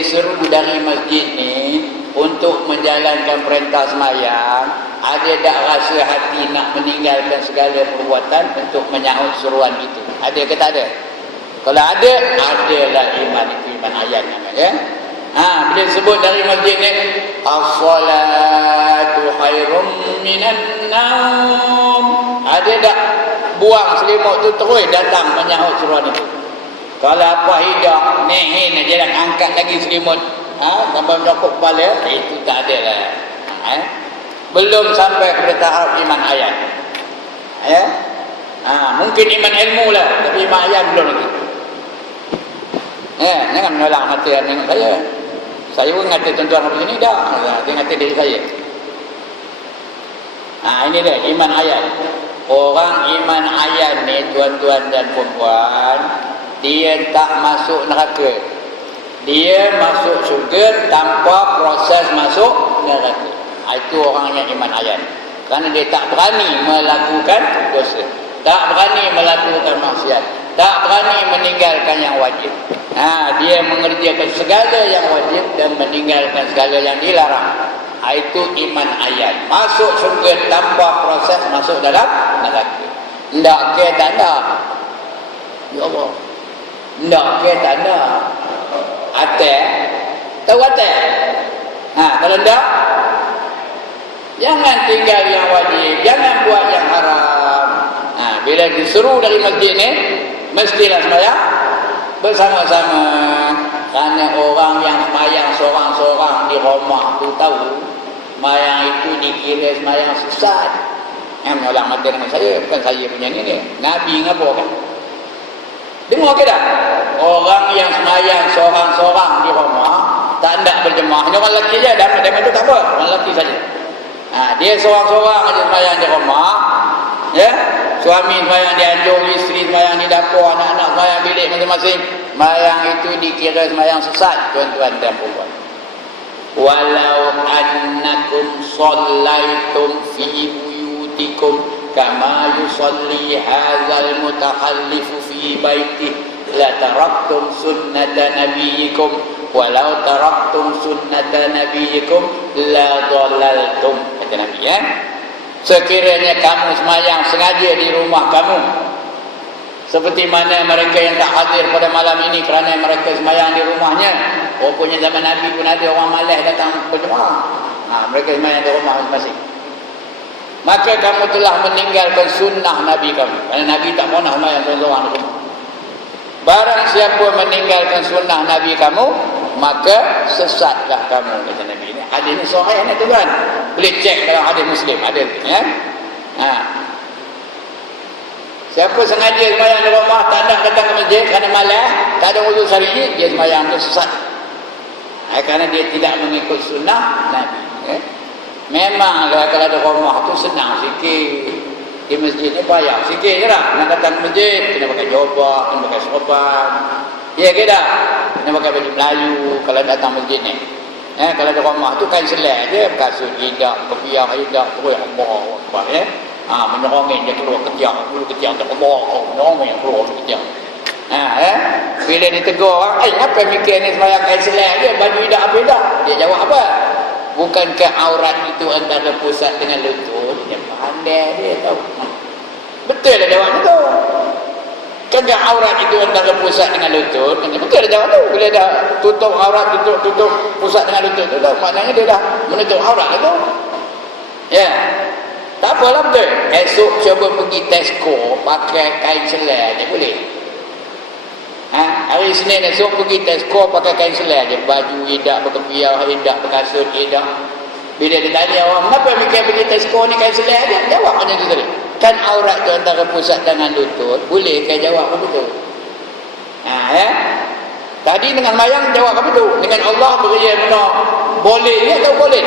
Seru dari masjid ni untuk menjalankan perintah semayang, ada tak rasa hati nak meninggalkan segala perbuatan untuk menyahut seruan itu? Ada ke tak ada? Kalau ada, adalah iman. Itu iman ayat namanya. Bila sebut dari masjid ni, as-salatu khairum minan naum, ada tak buang selimut tu terus datang menyahut seruan itu? Kalau apa hidup nehin aja dan angkat lagi selimut, sampai mencakup kepala, itu tak ada lah. Belum sampai kepada tahap iman ayat. Mungkin iman ilmu lah, tapi iman ayat belum lagi. Jangan menolak mata dengan saya. Saya pun ngata tuan-tuan apa sini dah. Dia ngata diri saya. Ini dia iman ayat. Orang iman ayat ni tuan-tuan dan puan-puan, dia tak masuk neraka. Dia masuk syurga tanpa proses masuk neraka. Itu orang yang iman ayat. Kerana dia tak berani melakukan dosa, tak berani melakukan maksiat, tak berani meninggalkan yang wajib. Dia mengerjakan segala yang wajib dan meninggalkan segala yang dilarang. Itu iman ayat. Masuk syurga tanpa proses masuk dalam neraka. Tak ke tanda. Ya Allah. Tak ke tanda. Atas. Tahu atas? Kalau tak, jangan tinggal yang wajib, jangan buat yang haram. Bila disuruh dari masjid ni, mestilah sembahyang bersama-sama. Kerana orang yang sembahyang seorang-seorang di rumah tu tahu sembahyang itu dikira sembahyang sesat. Yang menolak mata dengan saya, bukan saya punya ni. Nabi ngapa kan? Dengar ke tak? Orang yang sembahyang seorang-seorang di rumah, tak nak berjemaah. Hanya orang lelaki je, dapat tu tak apa, orang lelaki saja. Dia seorang-seorang aja sembahyang di rumah, ya. Suami sembahyang di anjung, isteri sembahyang di dapur, anak-anak sembahyang bilik masing-masing. Sembahyang itu dikira sembahyang sesat, tuan-tuan dan puan-puan. Walau annakum shallaitum fi buyutikum kama yusalli hadzal mutahallifu fi baitih la taraktum sunnata nabiyikum walau taraktum sunnata nabiyikum la dhalaltum, kata Nabi. Sekiranya kamu sembahyang sengaja di rumah kamu, seperti mana mereka yang tak hadir pada malam ini kerana mereka sembahyang di rumahnya. Rupanya zaman Nabi pun ada orang malas datang berjemaah. Mereka sembahyang di rumah masing-masing. Maka kamu telah meninggalkan sunnah Nabi kamu. Kerana Nabi tak pernah sembahyang seorang-seorang di rumah. Barang siapa meninggalkan sunnah Nabi kamu, maka sesatlah kamu, kata Nabi. Ini hadis ni sahih ni tuan. Boleh cek dalam hadis Muslim, ada ya. Siapa sengaja sembahyang di rumah, tak nak datang ke masjid kerana malas, tak ada uzur syar'i, dia sembahyang tu sesat. Kerana dia tidak mengikut sunnah Nabi. Memanglah kalau ada rumah tu senang sikit. Di masjid ni payah sikit je lah. Nak datang ke masjid, kena pakai jubah, kena pakai sorban. Ya ke tak? Kena pakai baju Melayu kalau datang masjid ni. Kalau ada rumah tu kain selai je, kasut hidak, kopiah hidak, terus Allah Akbar ya. Menyerongin dia keluar ketiak, tak Allah, menyerongin keluar ketiak. Bila ditegur orang, apa mikir ni sembahyang kain selai je, baju hidak apa hidak? Dia jawab apa? Bukankah aurat itu antara pusat dengan lutut? Dia pandai dia tahu. Betul lah jawab tu. Kankah aurat itu antara pusat dengan lutut? Betul lah jawab tu. Bila dah tutup aurat, tutup pusat dengan lutut tu, maknanya dia dah menutup aurat lah tu. Ya. Tak apalah betul. Esok cuba pergi Tesco pakai kain selai je boleh. Hari Senin esok pergi Tesco pakai kain selai je, baju hidak, berkepiah hidak, berkasut hidak. Bila dia tanya orang, kenapa mikir pergi Tesco ni kain selai je? Jawab macam tu tadi. Kan aurat tu antara pusat dengan lutut, boleh kan jawab apa tu? Tadi dengan mayang jawab apa tu? Dengan Allah beria benar. Boleh ni atau boleh?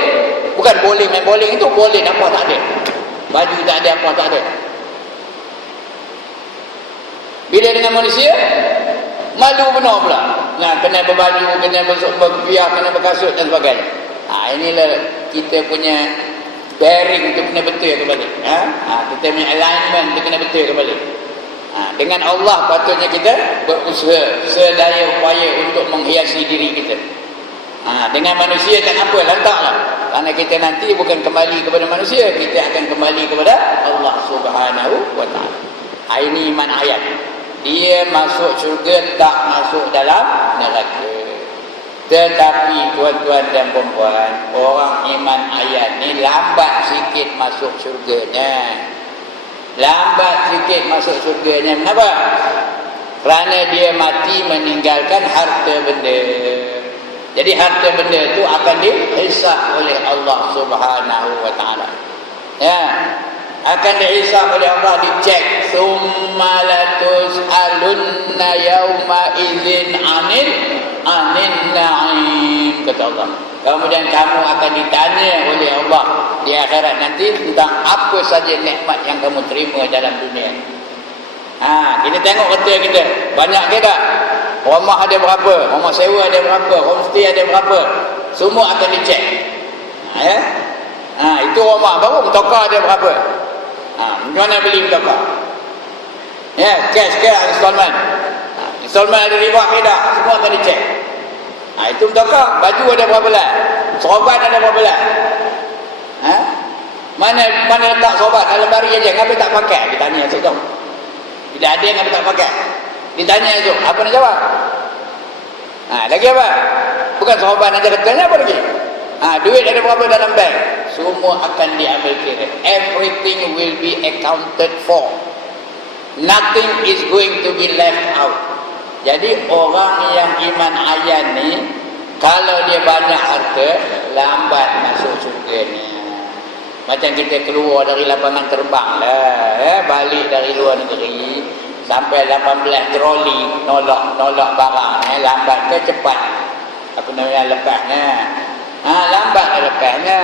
Bukan boleh main bowling itu, boleh apa tak ada. Baju tak ada, apa tak ada. Bila dengan manusia, malu benar pula. Kena berbaju, kena berkepiah, kena berkasut dan sebagainya. Inilah kita punya bearing tu kena betul kembali. Kita punya alignment tu kena betul kembali. Dengan Allah patutnya kita berusaha sedaya upaya untuk menghiasi diri kita. Dengan manusia tak apa, lantaklah. Kerana kita nanti bukan kembali kepada manusia, kita akan kembali kepada Allah Subhanahu wa taala. Ini iman ayat. Dia masuk syurga, tak masuk dalam neraka. Tetapi tuan-tuan dan puan-puan, orang iman ayat ni lambat sikit masuk syurganya. Lambat sikit masuk syurganya. Kenapa? Kerana dia mati meninggalkan harta benda. Jadi harta benda itu akan dihisab oleh Allah Subhanahu wa taala. Ya. Akan dihisab oleh Allah, dicek. Summa latus'alunna yauma idzin 'anil na'im, kata Allah. Kemudian kamu akan ditanya oleh Allah di akhirat nanti tentang apa saja nikmat yang kamu terima dalam dunia. Kita tengok kereta kita, banyak ke tak? Rumah ada berapa? Rumah sewa ada berapa? Homestay ada berapa? Semua akan dicek. Itu rumah baru, mutokar ada berapa? Macam mana beli mutokar? Cash ke installment? Installment ada riba ke tak? Semua akan dicek. Itu mutokar. Baju ada berapa belas? Seroban ada berapa belas? Mana letak seroban? Dalam lemari aja. Kenapa tak pakai? Ditanya esok tu. Tidak ada yang tak pakai. Ditanya esok. Apa nak jawab? Lagi apa? Bukan seroban aja katanya, apa lagi? Duit ada berapa dalam bank? Semua akan diambil kira. Everything will be accounted for. Nothing is going to be left out. Jadi orang yang iman ayat ni, kalau dia banyak harta, lambat masuk syurganya. Macam kita keluar dari lapangan terbang lah, balik dari luar negeri, sampai 18 troli nolak barang, lambat ke cepat? Apa namanya, lepasnya? Lambat ke lepasnya.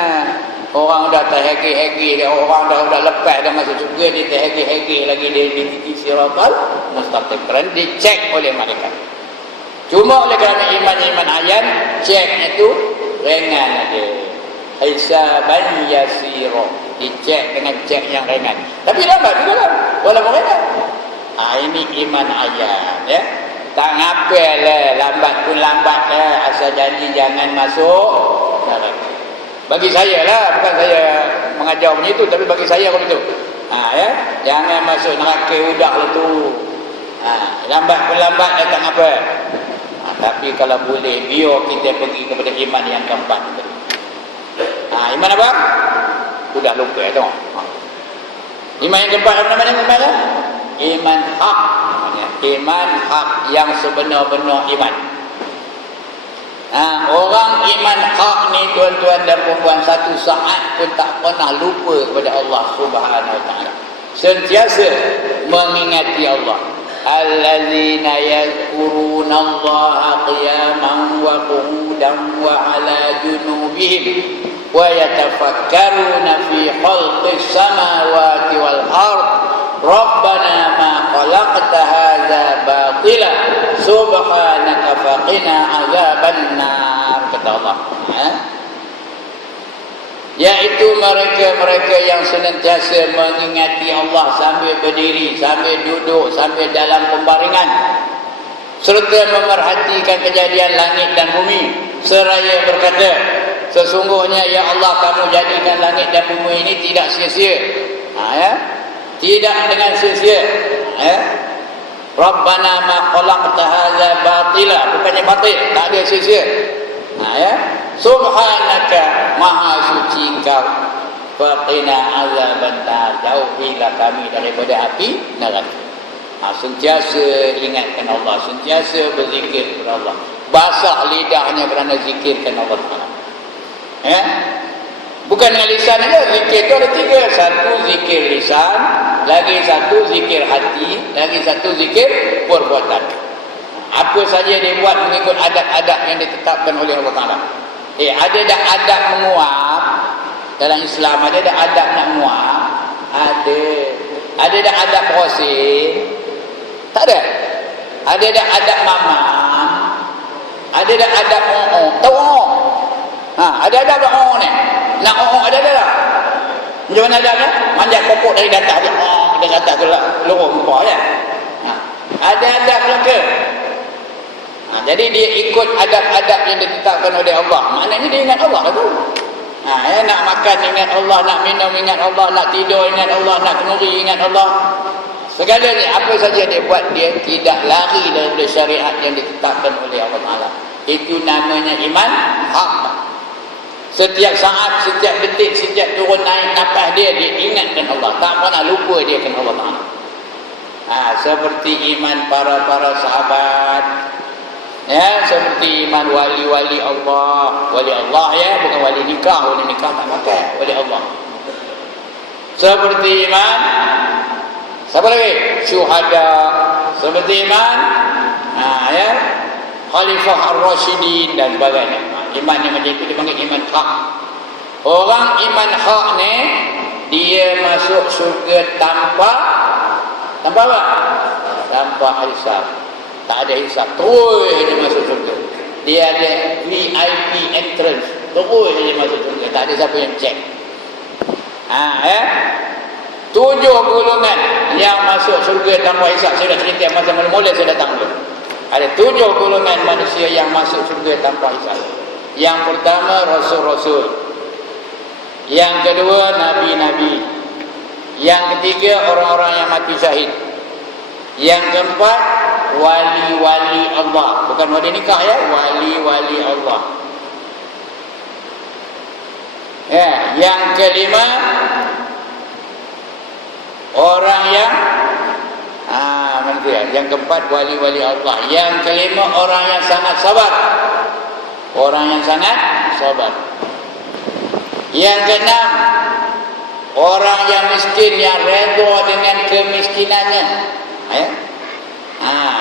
Orang dah terhegi-hegi, orang dah lepas dah masuk syurga, dia terhegi-hegi lagi di titik siratal mustaqim. Kerana dicek oleh mereka. Cuma oleh kerana iman ayat, ceknya tu ringan aja. Hisaban yasira, dicek dengan cek yang ringan. Tapi lambat juga lah, walaupun ringan. Ini iman ayat, ya. Tak ngapalah, lambat pun lambat lah, asal janji jangan masuk neraka. Bagi saya lah, bukan saya mengajar punya itu, tapi bagi saya kalau itu. Jangan masuk neraka udah lah tu. Lambat pun lambat dah tak apa. Tapi kalau boleh, biar kita pergi kepada iman yang keempat. Iman apa? Udah lupa tengok. Iman yang keempat apa namanya? Iman hak. Iman hak yang sebenar-benar iman. Orang iman hak ni tuan-tuan dan puan-puan, satu saat pun tak pernah lupa kepada Allah Subhanahu wa taala. Sentiasa mengingati Allah. Allazina yadhkuruna Allah qiyaman wa qu'udan wa 'ala junubihim wa yatafakkaruna fi khalqis samawati wal ard. Rabbana ma khalaqta hadza batila subhanaka faqina azaban nar, kata Allah. Yaitu mereka-mereka yang senantiasa mengingati Allah sambil berdiri, sambil duduk, sambil dalam pembaringan, serta memerhatikan kejadian langit dan bumi, seraya berkata, sesungguhnya ya Allah, kamu jadikan langit dan bumi ini tidak sia-sia. Tidak dengan sia-sia. Rabbana ma khalaqta hadza batila, bukannya batil, tak ada sia-sia. Subhanaka, maha suci kau, faqina azaban nar, jauhilah kami daripada api neraka. Sentiasa ingatkan Allah, sentiasa berzikir kepada Allah, basah lidahnya kerana zikirkan Allah Taala. Bukan dengan lisan saja, zikir itu ada tiga. Satu zikir lisan, lagi satu zikir hati, lagi satu zikir perbuatan. Apa saja dia buat mengikut adab-adab yang ditetapkan oleh Allah Taala. Ada dah adab menguap dalam Islam, ada dah adab nak menguap, ada dah adab bersin, tak ada. Ada dah adab mamam, ada dah adab tahu ada adab ni. Nak ada dah. Macam mana adabnya? Manjat pokok dari atas dia. Dari atas ke lorong muka ya. Ada adab ke? Jadi dia ikut adab-adab yang ditetapkan oleh Allah. Maknanya dia ingat Allah tu. Nak makan ingat Allah, nak minum ingat Allah, nak tidur ingat Allah, nak kenuri ingat Allah. Segalanya apa saja dia buat, dia tidak lari daripada syariat yang ditetapkan oleh Allah Taala. Itu namanya iman hak. Setiap saat, setiap detik, setiap turun naik nafas dia ingatkan Allah. Tak pernah lupa dia akan Allah Taala. Seperti iman para sahabat. Ya, seperti iman wali-wali Allah. Wali Allah ya, bukan wali nikah. Wali nikah tak pakai, wali Allah. Seperti iman, siapa lagi? Syuhada. Seperti iman ya, Khalifah Ar-Rasyidin dan sebagainya. Iman yang macam itu dipanggil iman hak. Orang iman hak ni, dia masuk syurga tanpa apa? Tanpa hisab. Tak ada hisab, terus dia masuk surga. Dia ada VIP entrance, terus dia masuk surga. Tak ada siapa yang cek. 7 golongan yang masuk surga tanpa hisab. Saya dah cerita masa mula-mula saya datang dulu. Ada 7 golongan manusia yang masuk surga tanpa hisab. Yang pertama rasul-rasul. Yang kedua nabi-nabi. Yang ketiga orang-orang yang mati syahid. Yang keempat wali-wali Allah. Bukan wali nikah ya, wali-wali Allah. Ya, yang kelima orang yang yang keempat wali-wali Allah. Yang kelima orang yang sangat sabar. Orang yang sangat sabar. Yang keenam orang yang miskin, yang redha dengan kemiskinannya.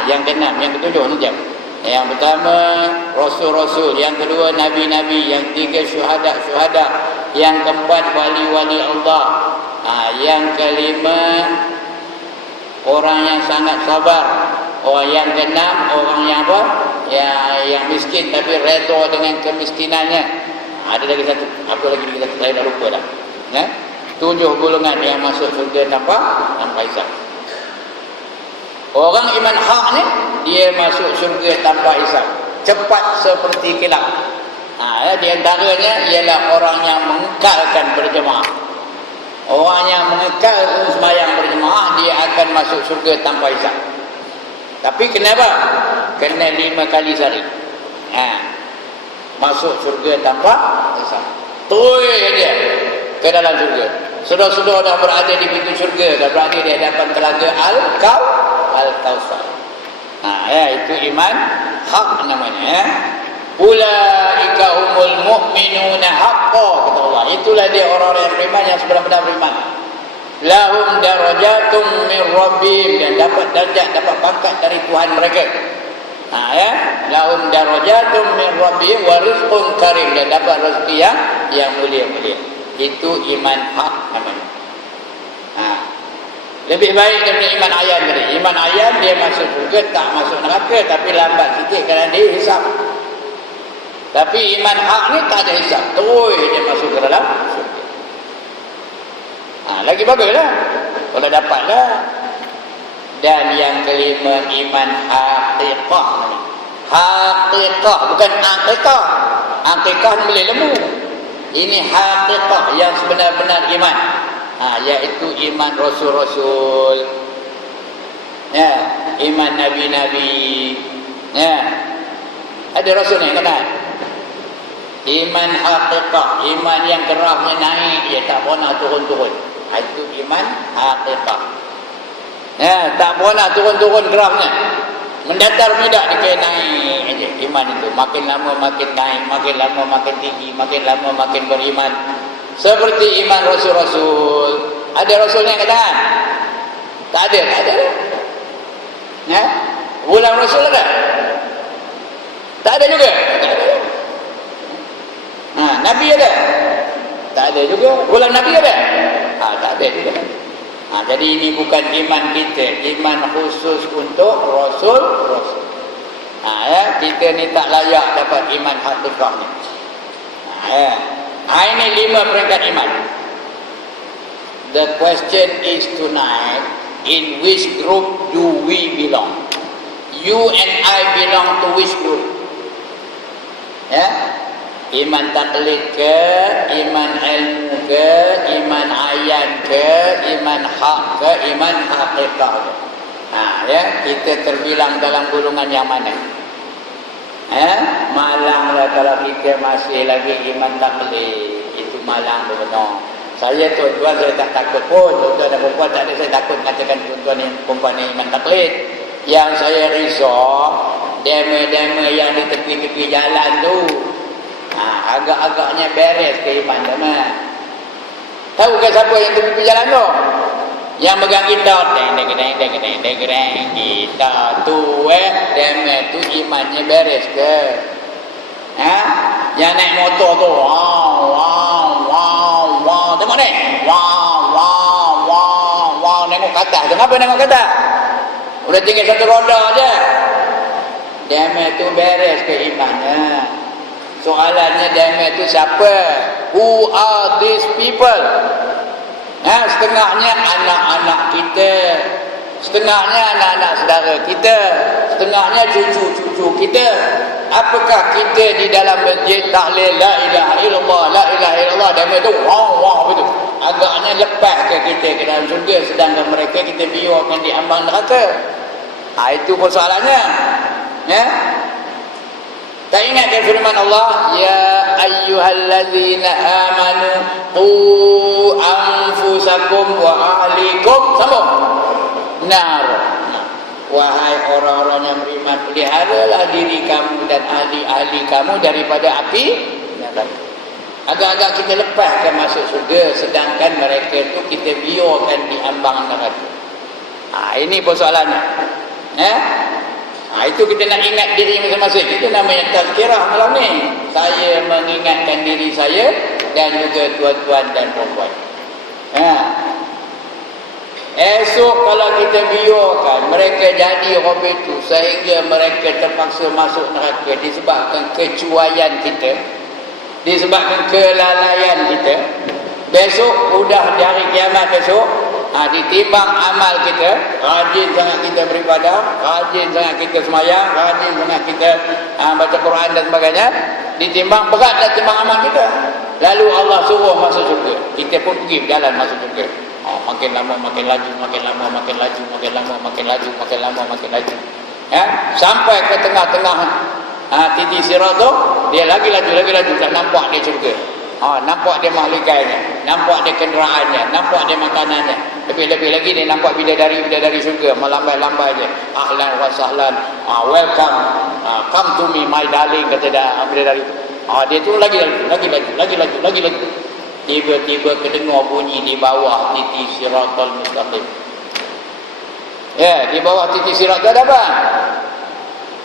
Yang keenam, yang ketujuh ni jap. Yang pertama rasul-rasul, yang kedua nabi-nabi, yang ketiga syuhada, yang keempat wali-wali Allah. Yang kelima orang yang sangat sabar. Yang keenam orang yang apa? Yang miskin tapi redha dengan kemiskinannya. Ada lagi satu, apa lagi kita saya dah lupa dah. 7 golongan yang masuk surga tanpa hisab. Orang iman hak ni, dia masuk syurga tanpa hisab. Cepat seperti kilat. Di antaranya ialah orang yang mengekalkan berjemaah. Orang yang mengekal sembahyang berjemaah, dia akan masuk syurga tanpa hisab. Tapi kenapa? Kena 5 kali sehari. Masuk syurga tanpa hisab. Terus dia ke dalam syurga. Sudah-sudah dah berada di pintu syurga, dah berada di hadapan telaga Al-Kawthar. Itu iman hak namanya. Ulaika humul mu'minuna haqqan, kata Allah. Itulah dia orang-orang yang beriman, yang sebenar-benar beriman. Lahum darajatum min rabbihim, dan dapat darjat, dapat pangkat dari Tuhan mereka. Lahum darajatum min rabbihim wa rizqun karim, dan dapat rezeki yang mulia-mulia. Itu iman hak namanya. Lebih baik daripada iman ayam tadi. Iman ayam dia masuk surga, tak masuk neraka, tapi lambat sikit kerana dia hisab. Tapi iman hak ni tak ada hisab, terus dia masuk ke dalam surga. Lagi baguslah kalau dapatlah. Dan yang kelima iman haqiqah. Haqiqah, bukan aqiqah. Aqiqah ni boleh lembu. Ini haqiqah yang sebenar-benar iman. Iaitu iman rasul-rasul, iman nabi-nabi. Ada rasul yang kenal. Iman haqiqah, iman yang gerahnya naik, dia tak pernah turun-turun. Itu iman haqiqah. Tak pernah turun-turun gerahnya. Mendatar tidak, dia naik aja. Iman itu makin lama makin naik, makin lama makin tinggi, makin lama makin beriman. Seperti iman rasul-rasul. Ada rasul yang katakan? Tak ada. Ulang rasul ada? Tak ada juga. Nabi ada? Tak ada juga. Ulang nabi ada? Tak ada juga. Jadi ini bukan iman kita, iman khusus untuk rasul-rasul. Kita ni tak layak dapat iman haqiqah ni. Ini 5 peringkat iman. The question is tonight, in which group do we belong? You and I belong to which group? Ya, iman taklid ke, iman ilmu ke, iman ayan ke, iman hak ke, iman haqiqah ke. Ya, kita terbilang dalam golongan yang mana? Malanglah kalau kita masih lagi iman taklid. Itu malang benar. Saya tuan-tuan saya tak takut pun. Tuan-tuan dan perempuan tak ada saya takut katakan tuan-tuan ni perempuan ni iman taklid. Yang saya risau demo-demo yang di tepi-tepi jalan tu. Agak-agaknya beres ke iman demo. Tahu ke siapa yang tepi-tepi jalan tu? Yang megang gitar, deng gitar tu demo tu imannya beres ke? Yang naik motor tu, wow, tengok ni, wow, nengok ke atas. Kenapa nengok ke atas? Udah tinggal satu roda je. Demo tu beres ke imannya? Soalannya demo tu siapa? Who are these people? Setengahnya anak-anak kita, setengahnya anak-anak saudara kita, setengahnya cucu-cucu kita. Apakah kita di dalam masjid tahlil la ilaha illallah, la ilaha illallah, dan itu wow betul. Agaknya lepas ke kita ke dalam surga, sedangkan mereka kita biarkan di ambang neraka. Itu persoalannya. Tak ingat firman Allah, ya ayyuhallazina amanu qu anfusakum wa ahlikum sambung nar. Wahai orang-orang yang beriman, peliharalah diri kamu dan ahli-ahli kamu daripada api neraka. Agak-agak kita lepaskan masuk surga, sedangkan mereka itu kita biarkan di ambang neraka. Ini persoalannya. Itu kita nak ingat diri masing-masing. Itu namanya tazkirah malam ni. Saya mengingatkan diri saya dan juga tuan-tuan dan puan-puan. Esok kalau kita biarkan mereka jadi hobi itu sehingga mereka terpaksa masuk neraka disebabkan kecuaian kita, disebabkan kelalaian kita. Besok udah di hari kiamat besok, ditimbang amal kita, rajin sangat kita beribadah, rajin sangat kita semayang, rajin sangat kita baca Quran dan sebagainya, ditimbang berat dan timbang amal kita. Lalu Allah suruh masuk surga, kita pun pergi berjalan masuk surga. Makin lama makin laju, makin lama makin laju, makin lama makin laju, makin lama makin laju. Sampai ke tengah-tengah titik sirat tu, dia lagi laju, tak nampak dia surga. Nampak dia mahlikainya, nampak dia kenderaannya, nampak dia makanannya. Lebih-lebih lagi dia nampak bidadari surga, melambai-lambai dia. Ahlan wa sahlan, welcome, come to me my darling, kata bidadari tu. Dia tu lagi laju. Tiba-tiba kedengar bunyi di bawah titik siratal mustaqim. Di bawah titik sirat tu ada apa?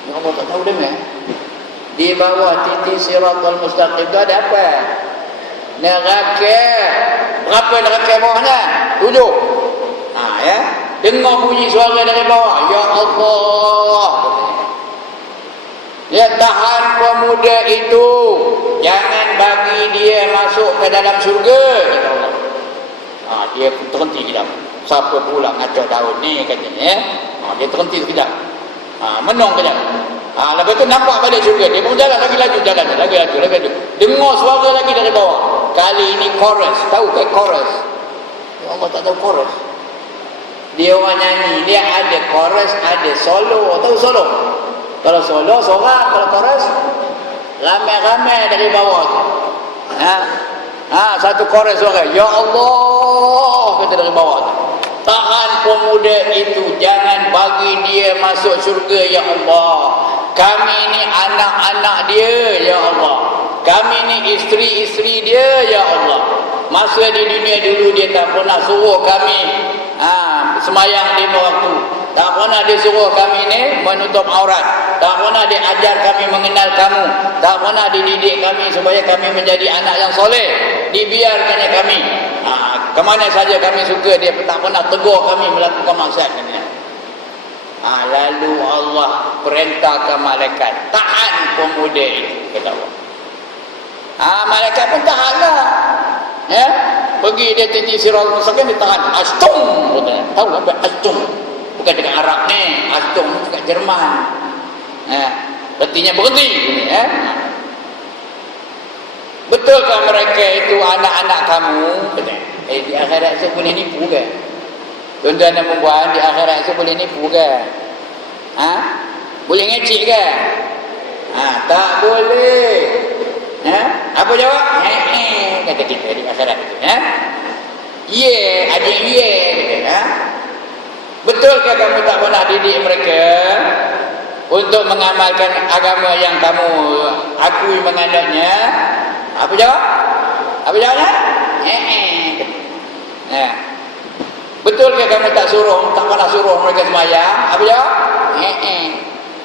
Kamu tak tahu dengar? Di bawah titik siratal mustaqim tu ada apa? Neraka. Berapa neraka bawahnya? 7. Dengar bunyi suara dari bawah. Ya Allah. Ya, tahan pemuda itu, jangan bagi dia masuk ke dalam surga, kata Allah. Dia terhenti sekejap. Siapa pula ngacau daun ni katanya, dia terhenti sekejap. Menung sekejap. Lepas tu nampak balik surga. Dia pun jalan lagi laju. Dengar suara lagi dari bawah. Kali ini chorus. Tahu ke chorus? Allah tak tahu chorus. Dia orang nyanyi, dia ada chorus, ada solo. Tahu solo? Kalau solo seorang, kalau chorus ramai-ramai dari bawah tu. Satu chorus suara, ya Allah, kata dari bawah tu. Tahan pemuda itu, jangan bagi dia masuk syurga, ya Allah. Kami ni anak-anak dia, ya Allah. Kami ni isteri-isteri dia, ya Allah. Masa di dunia dulu dia tak pernah suruh kami semayang 5 waktu. Tak pernah dia suruh kami ni menutup aurat. Tak pernah dia ajar kami mengenal kamu. Tak pernah dididik kami supaya kami menjadi anak yang soleh. Dibiarkannya kami. Kemana saja kami suka, dia tak pernah tegur kami melakukan maksiat. Lalu Allah perintahkan malaikat, tahan pemuda itu, kata Allah. Malaikat pun tahanlah. Pergi dia titik siratal mustaqim, dia tahan. Astum, tahu apa astum? Bukan cakap Arab ni, Achtung cakap Jerman. Artinya berhenti. Betulkah mereka itu anak-anak kamu? Di akhirat saya boleh nipu ke? Tuan-tuan dan puan, di akhirat saya boleh nipu ke? Boleh ngecik ke? Tak boleh. Apa jawab? Kata kita di akhirat itu. Adik kata. Betulkah kamu tak pernah didik mereka untuk mengamalkan agama yang kamu akui menganutnya? Apa jawab? Apa jawabnya? Betulkah kamu tak pernah suruh mereka sembahyang? Apa jawab?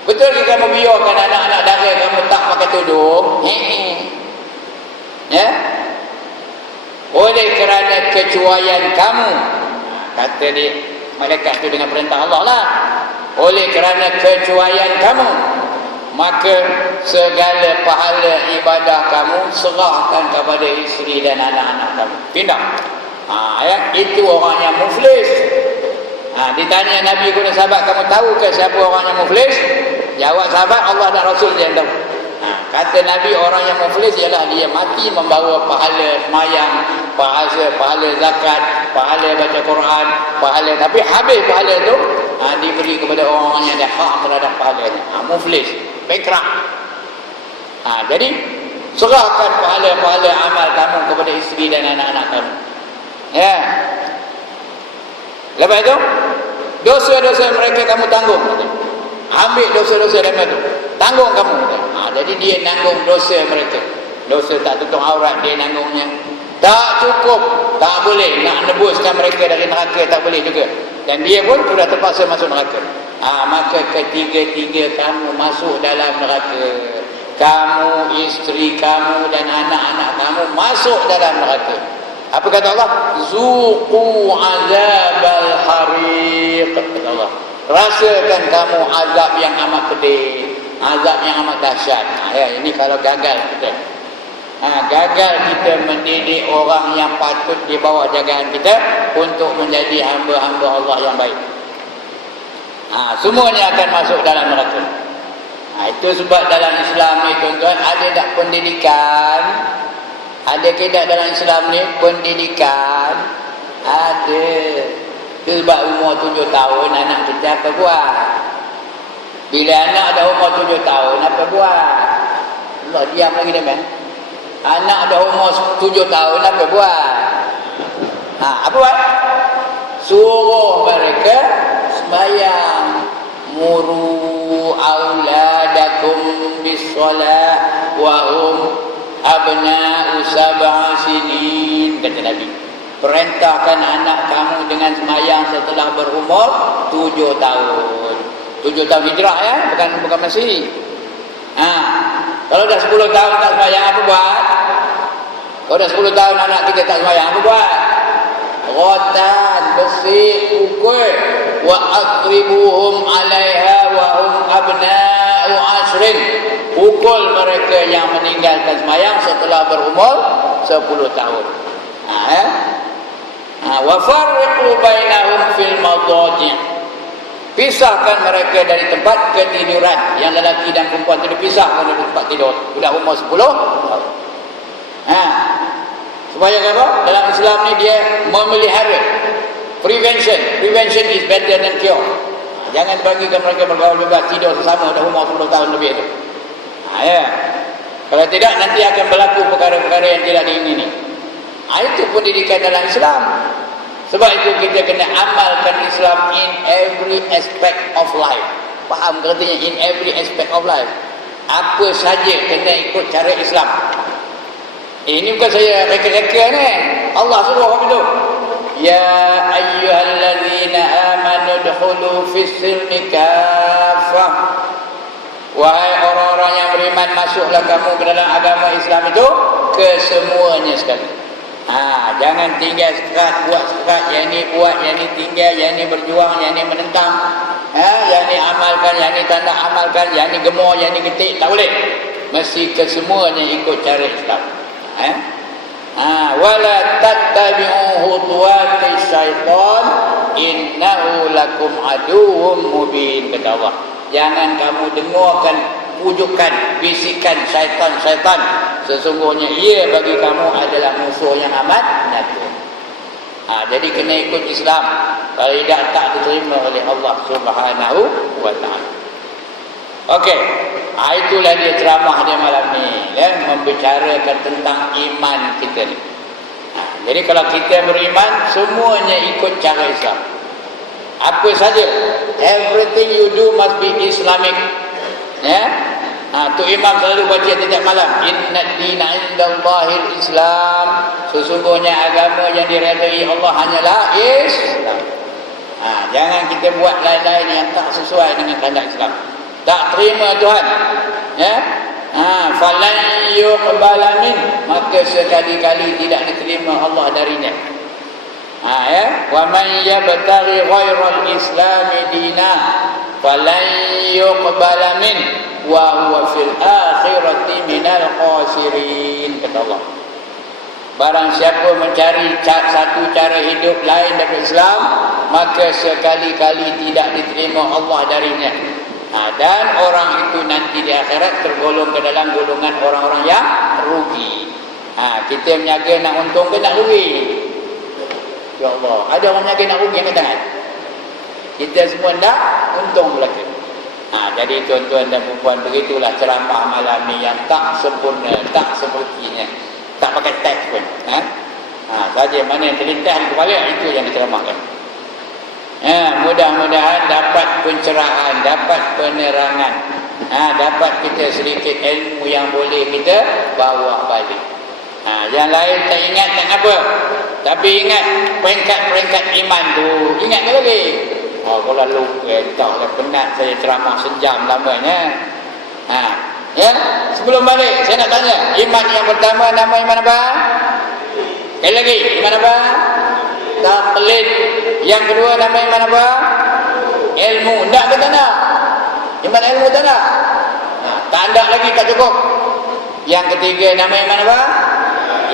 Betulkah kamu biarkan anak-anak dara kamu tak pakai tudung? Oleh kerana kecuaian kamu, kata dia malaikat itu dengan perintah Allah lah. Oleh kerana kecuaian kamu, maka segala pahala ibadah kamu serahkan kepada isteri dan anak-anak kamu. Pindah. Itu orang yang muflis. Ditanya Nabi kepada sahabat, kamu tahu ke siapa orang yang muflis? Jawab sahabat, Allah dan Rasul yang tahu. Kata Nabi, orang yang muflis ialah dia mati membawa pahala semayang, pahala zakat, pahala baca Quran, pahala, tapi habis pahala tu diberi kepada orang yang ada hak terhadap pahalanya. Muflis, bankrupt. Jadi serahkan pahala-pahala amal kamu kepada isteri dan anak-anak kamu. Lepas itu dosa-dosa mereka kamu tanggung. Ambil dosa-dosa mereka tu, tanggung kamu. Jadi dia nanggung dosa mereka. Dosa tak tutup aurat, dia nanggungnya. Tak cukup, tak boleh nak nebuskan mereka dari neraka, tak boleh juga. Dan dia pun sudah terpaksa masuk neraka. Maka ketiga-tiga kamu masuk dalam neraka. Kamu, isteri kamu dan anak-anak kamu masuk dalam neraka. Apa kata Allah? Zuqu azabal hariq. Kata Allah, rasakan kamu azab yang amat pedih, azab yang amat dahsyat. Ini kalau gagal kita. Gagal kita mendidik orang yang patut di bawah jagaan kita untuk menjadi hamba-hamba Allah yang baik. Semuanya akan masuk dalam neraka. Itu sebab dalam Islam ni tuan-tuan, ada tak pendidikan? Ada ke tak dalam Islam ni pendidikan? Ada. Itu sebab umur 7 tahun anak kita apa buat? Bila anak dah umur 7 tahun apa buat? Allah diam lagi dah kan? Anak dah umur 7 tahun apa buat? Apa buat? Suruh mereka sembahyang. Muru auladakum bis-shalah wa hum abna'u sab'a sinin, kata Nabi. Perintahkan anak kamu dengan sembahyang setelah berumur 7 tahun. 7 tahun hijrah ya, bukan masih. Kalau dah 10 tahun tak sembahyang apa buat? Kalau dah 10 tahun anak kita tak sembahyang apa buat? Rotan, besi, pukul. Wa aqribuhum 'alaiha wa hum abna'u 'ashrin. Pukul mereka yang meninggalkan sembahyang setelah berumur 10 tahun. Wa farriqu bainahum fil madaji'. Pisahkan mereka dari tempat ketiduran. Yang lelaki dan perempuan itu dipisahkan dari tempat tidur. Sudah umur 10 tahun. Supaya apa? Dalam Islam ni dia memelihara prevention is better than cure. Jangan bagikan mereka bergaul bebas, tidur sesama dah umur 10 tahun lebih itu. Kalau tidak nanti akan berlaku perkara-perkara yang tidak diingini. Itu pendidikan dalam Islam. Sebab itu kita kena amalkan Islam in every aspect of life. Faham katanya in every aspect of life? Apa saja kena ikut cara Islam. Ini bukan saya reka-reka ni. Allah suruh apa itu? Ya ayyuhallazina amanu dkhulu fis-silmi kaffah. Wahai orang-orang yang beriman, masuklah kamu ke dalam agama Islam itu kesemuanya sekali. Jangan tinggal sekat, buat sekat, yang ni buat, yang ni tinggal, yang ni berjuang, yang ni menentang, yang ni amalkan, yang ni tak nak amalkan, yang ni gemar, yang ni ketik, tak boleh. Mesti kesemuanya ikut cara Islam. Wala tattabi'u khutuwati syaitan innahu lakum aduwwum mubin, kata Allah. Jangan kamu dengarkan pujukan, bisikan syaitan. Sesungguhnya ia bagi kamu adalah musuh yang amat nyata. Jadi kena ikut Islam. Kalau tidak, tak diterima oleh Allah Subhanahu wa ta'ala. Okey. Itulah dia ceramah dia malam ni, membicarakan tentang iman kita ni. Jadi kalau kita beriman, semuanya ikut cara Islam. Apa saja, everything you do must be Islamic. Tu imam selalu baca setiap malam, inna dina indallahil Islam. Sesungguhnya agama yang diredai Allah hanyalah Islam. Jangan kita buat lain-lain yang tak sesuai dengan kehendak Islam. Tak terima Tuhan, falan yuqbala min, maka sekali-kali tidak diterima Allah darinya. Wa man yabtaghi ghairal islami dina falan yuqbala min wa huwa fil akhirati minal khasirin, kata Allah. Barang siapa mencari satu cara hidup lain daripada Islam, maka sekali-kali tidak diterima Allah darinya. Dan orang itu nanti di akhirat tergolong ke dalam golongan orang-orang yang rugi. Kita menjaga nak untung ke nak rugi? Ya Allah, ada orang menjaga nak rugi angkat tangan. Kita semua nak untung belaka. Jadi tuan-tuan dan puan-puan, begitulah ceramah malam ni yang tak sempurna, tak sepertinya, tak pakai teks pun. Saja mana yang terlintas di kepala, itu yang diceramahkan. Mudah-mudahan dapat pencerahan, dapat penerangan, dapat kita sedikit ilmu yang boleh kita bawa balik. Yang lain tak ingat tak apa, tapi ingat peringkat-peringkat iman tu, ingat ke lagi? Kalau lupa, taklah penat saya ceramah sejam lamanya. Sebelum balik saya nak tanya, iman yang pertama nama iman apa? Sekali lagi, iman apa? Taklid. Yang kedua nama iman apa? Ilmu. Tak ke tak nak? Iman ilmu tak nak? Tak ada lagi, tak cukup. Yang ketiga nama iman apa?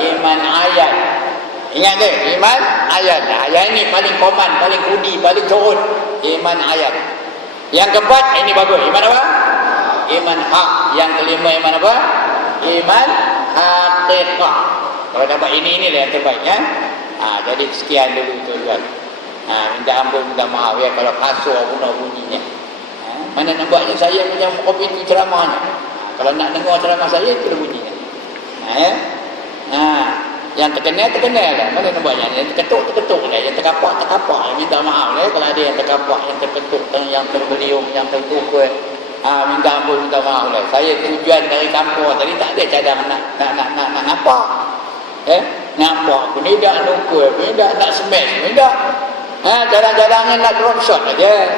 Iman ayat. Ingat ke? Iman ayat. Ayat ini paling common, paling kudi, paling corot. Iman ayat. Yang keempat, ini bagus. Iman apa? Iman hak. Yang kelima iman apa? Iman haqiqah. Kalau dapat ini lah yang terbaik, jadi sekian dulu tuan-tuan. Minta ampun, minta maaf ya kalau kasar guna bunyinya. Mana nak buatnya saya macam kopi itu ceramahnya. Kalau nak dengar ceramah saya, itu bunyinya. Yang terkenal lah. Mana nak buatnya? Yang terketuk lah. Yang terkapak. Minta maaf lah kalau ada yang terkapak, yang terketuk, yang terbeliung, yang terpukul. Minta ampun, minta maaf lah. Saya tujuan dari kampung tadi tak ada cadang nak nampak. Nampak pun tidak, nukul pun tidak, nak smash pun tidak. Cadang-cadangnya nak drop shot aja.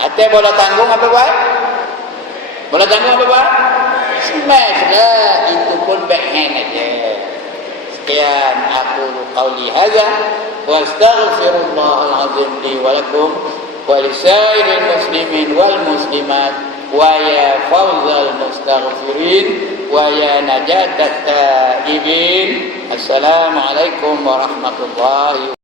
Atas bola tanggung apa buat? Bola tanggung apa buat? Smash lah. Itu pun backhand aja. Sekian aku qauli hadza wa astaghfirullahal azim li wa lakum wa lisairil muslimin wal muslimat wa ya fawzal mustaghfirin wa ya najatat taibin. Assalamualaikum warahmatullahi wabarakatuh.